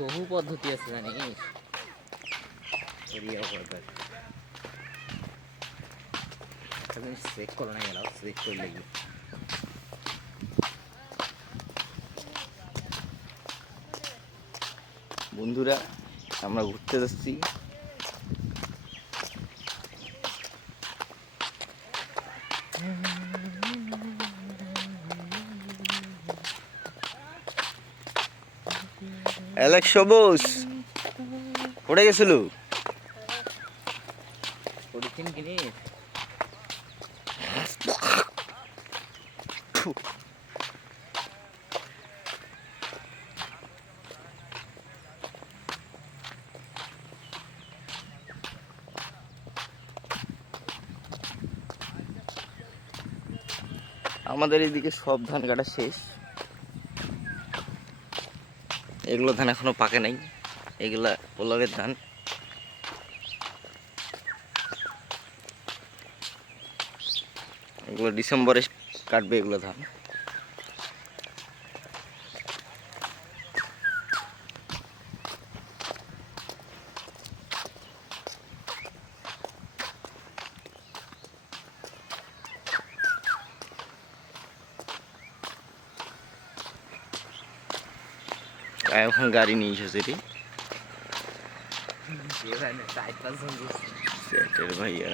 বহু পদ্ধতি আছে জানিস। চেক করে না গেল, চেক করে লাগবে। বন্ধুরা আমরা ঘুরতে যাচ্ছি। অ্যালেক্স সবুজ পড়ে গেছিল পড়েছেন কিনে। আমাদের এদিকে সব ধান কাটা শেষ। এগুলো ধান এখনো পাকে নাই, এগুলা পলবের ধান। এগুলো ডিসেম্বরে কাটবে এগুলো ধান। এখন গাড়ি নিয়ে এসেছে রে ভাইয়া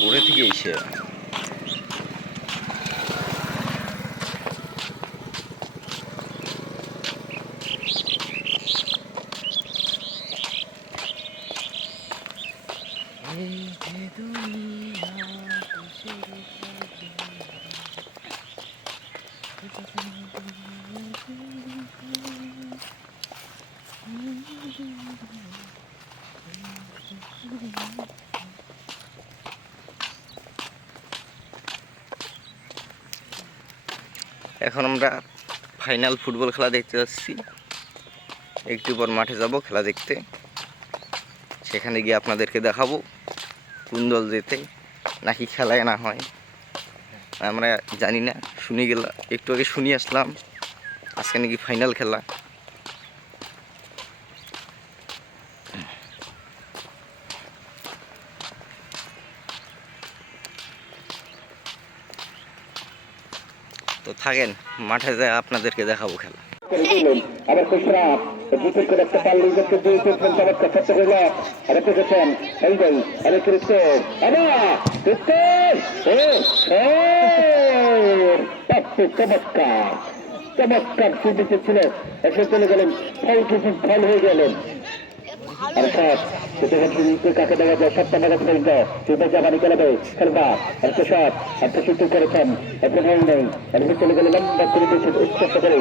করে থেকে এসে। এখন আমরা ফাইনাল ফুটবল খেলা দেখতে যাচ্ছি। একটু পর মাঠে যাব খেলা দেখতে। সেখানে গিয়ে আপনাদেরকে দেখাবো কোন দল যেতে নাকি খেলায় না হয় আমরা জানি না। শুনে গেলাম, একটু আগে শুনে আসলাম আজকে নাকি ফাইনাল খেলা। তো থাকেন, মাঠে যায় আপনাদেরকে দেখাবো খেলা। আবার খুচরা বিপুল করে একটা পাল্লি করতে দুই তিন চমৎকার ছাত্র হইল আরে পেয়েছেন এই যাই আরে কৃষ্ণ চমৎকার চমৎকার সুবিধা ছিল। এসে চলে গেলেন, ফল কিছু ফল হয়ে গেলেন। আর সব কাকে দেখা যায় সপ্তাহ টাকা পর্যন্ত তুই জামানি খেলাবে খেলবা একটা সব একটা সুযোগ করেছেন এখন হয় নেই। এরপর চলে গেলে লম্বা করে দিয়েছেন উচ্চস্ত করে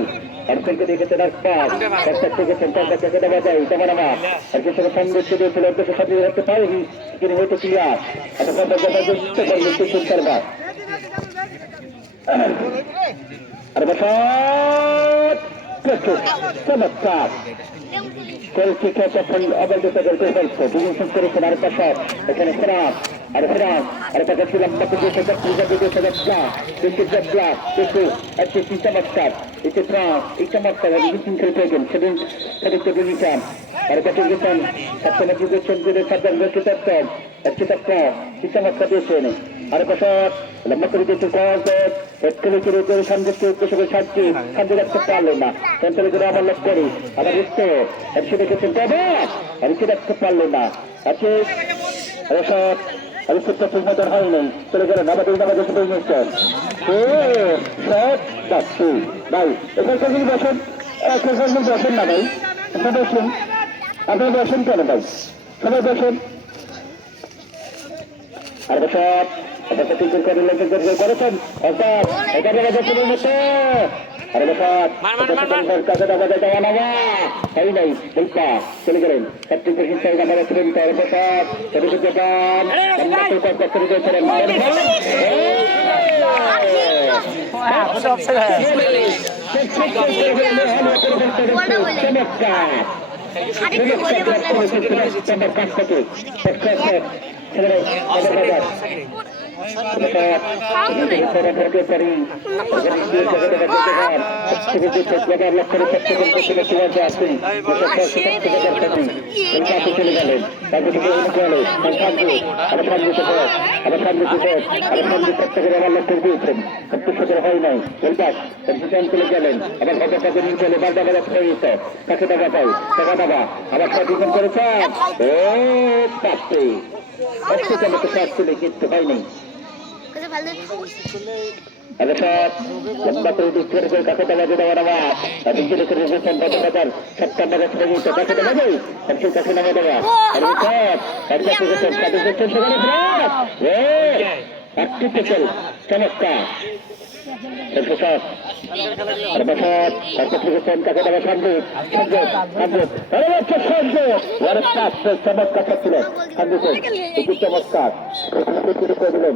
অর্থনকে দেখেছেন আর পাঁচ একটা থেকেছেন তার কাছে দেওয়া যায় তেমন আমার আর কিছু সংঘর্ষ দিয়েছিল উদ্দেশ্য সাথে রাখতে পারেনি কিন্তু হয়তো ক্লিয়ার একটা কথা জবরদস্ত করবা আর চমৎকার তখন অবৈধ করেছেন আর পাশে এখানে ফেরাস আর ফেরাস আর কাছে ছিলাম একটি চমৎকার এতে ফ্রান্স এই চমৎকার খেলতে পেয়েছেন সেদিন সেদিকে বুঝেছেন আর কাছে গেছেন সপ্তাহে বুঝেছেন যে সাবধান একটি চমৎকার দিয়েছেন আর পাশে লম্বা করে দিয়েছে সংযুক্ত উদ্দেশ্য করে শান্তি রাখতে পারলেন না সেন্টারে করে আমার লোক করি আবার বুঝতে একশো দেখেছেন আর কি রাখতে পারলেন না আছে আমি খুব মজার হয়নি চলে গেলেন আমাদের আমাদের সাথে নিচ্ছেন ভাই এখানে বসেন বসেন না ভাই বসুন আপনি বসেন কেন ভাই সবাই বসেন আর সব করেছেন চলে গেলেন সেখানে বাজার চলে গেলেন তারপর দিয়েছেন হয় নাই চলে গেলেন আবার হজর কাজে নিয়ে চলে বারবার বাজার হয়ে গেছে তাকে টাকা পাই টাকা টাকা আবার সচেতন করেছেন ও পাচ্ছে অষ্টচলে তো সব ছিল কিন্তু হয় নাই লম্বা করে দিক করে কাছে টাকা দেওয়া নেওয়া দিক করে করে দিয়েছেন কত বাজার সপ্তাহ বাজার ছেড়ে দিয়েছে কাছে টাকা দেয় একশো কাছে নামা দেওয়া একটি পেছল চমৎকার চমৎকার ছিল চমৎকার দিলেন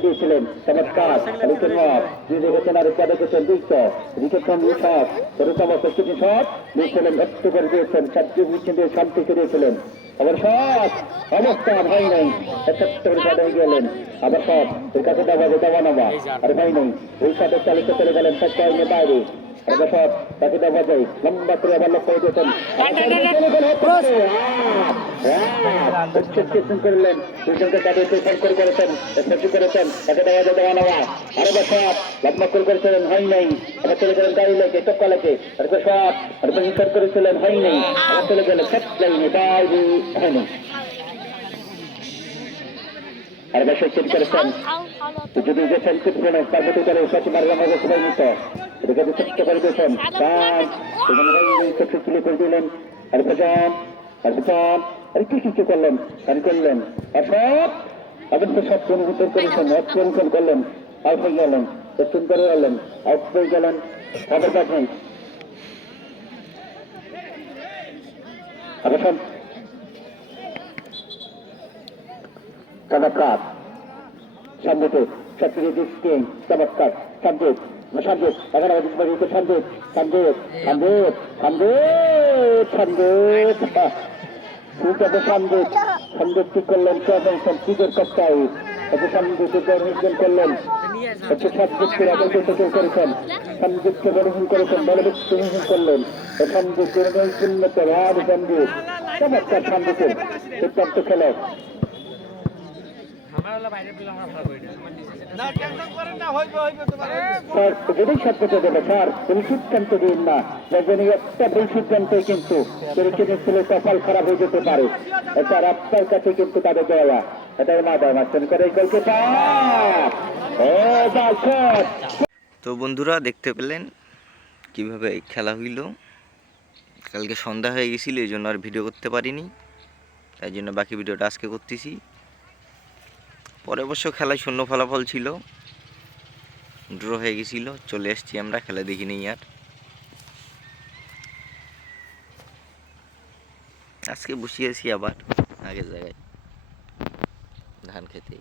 দিয়েছিলেন চমৎকার দেখেছেন আর দেখেছেন দিয়েছিলেন একটু করে দিয়েছেন ছাত্রী দিয়ে শান্তি করিয়েছিলেন আবার সব অবস্থা ভাই নেই হয়ে গেলেন আবার সব এর কাছে দেওয়া নেওয়া আর ভাই নেই এই সাথে চালিত চলে গেলেন সত্যায়নে বাইরে সব তাকে দেওয়া যায় লম্বা করে আবার লক্ষ্য দিয়েছেন করলেন দুজনকে তাদের করেছেন করেছেন তাকে দেওয়া নেওয়া আরো বছর লম্বা করেছিলেন হয় নাই আবার চলে গেলেন গাড়ি লেগে টক্কা লেগে আর সব আর করেছিলেন হয় নাই আবার চলে গেলেন সব লাইনে বাইরে হয়নি আর বেশ চেক করেছেন যদি গেছেন কুটনে তার মতো করে সচিবার আমাদের সবাই নিত এটাকে ছোট্ট করে দিয়েছেন তুলে করে দিলেন আর পেছন আর পেছন আর কি করলেন আর করলেন আর সব আবার তো সব অনুভূত করেছেন অপরিকন করলেন আউট হয়ে গেলেন দক্ষিণ করে গেলেন আউট হয়ে গেলেন আবার দেখেন আবার সব চমৎকার সন্দীপ সত্যজিৎ সিং চমৎকার সন্দীপ সন্দীপ এখন সন্দীপ সন্দীপ সন্দীপ সন্দীপ সন্দীপ সন্দীপ সন্দীপ কি করলেন সন্দীপের কর্তাই সন্দীপ করলেন সন্দীপকে করেছেন সন্দীপকে বলহীন করেছেন বলবীন করলেন সন্দীপ সন্দীপ চমৎকার সন্দীপের সিদ্ধান্ত খেলে যদি সত্যতা দেবে স্যার তুমি সিদ্ধান্ত দিন না যেন একটা ভুল সিদ্ধান্ত কিন্তু ছেলে কপাল খারাপ হয়ে যেতে পারে এটা আপনার কাছে কিন্তু তাদের দেওয়া এটাও না দেওয়া মাস্টার করে এই গলকে তো বন্ধুরা দেখতে পেলেন কিভাবে খেলা হইল কালকে সন্ধ্যা হয়ে গেছিল এই জন্য আর ভিডিও করতে পারিনি তাই জন্য বাকি ভিডিওটা আজকে করতেছি পরে অবশ্য খেলায় শূন্য ফলাফল ছিল ড্র হয়ে গেছিল চলে এসছি আমরা খেলা দেখিনি আর আজকে বসিয়েছি আবার আগের জায়গায় ধান খেতে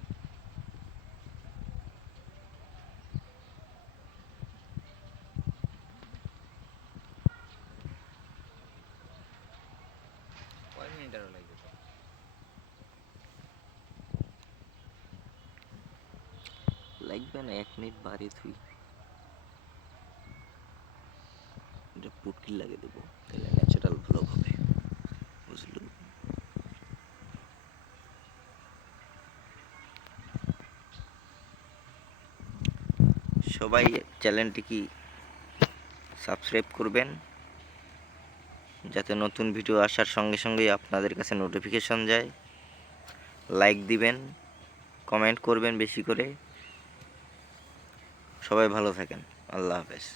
কয় মিনিট আরো লাগবে লাগবে না 1 মিনিট বাড়ি থুই এটা পুটকি লাগে দেবো তাহলে ন্যাচারাল ব্লগ হবে বুঝলো সবাই চ্যানেলটি কি সাবস্ক্রাইব করবেন যাতে নতুন ভিডিও আসার সঙ্গে সঙ্গেই আপনাদের কাছে নোটিফিকেশন যায় লাইক দিবেন কমেন্ট করবেন বেশি করে সবাই ভালো থাকেন আল্লাহ হাফেজ।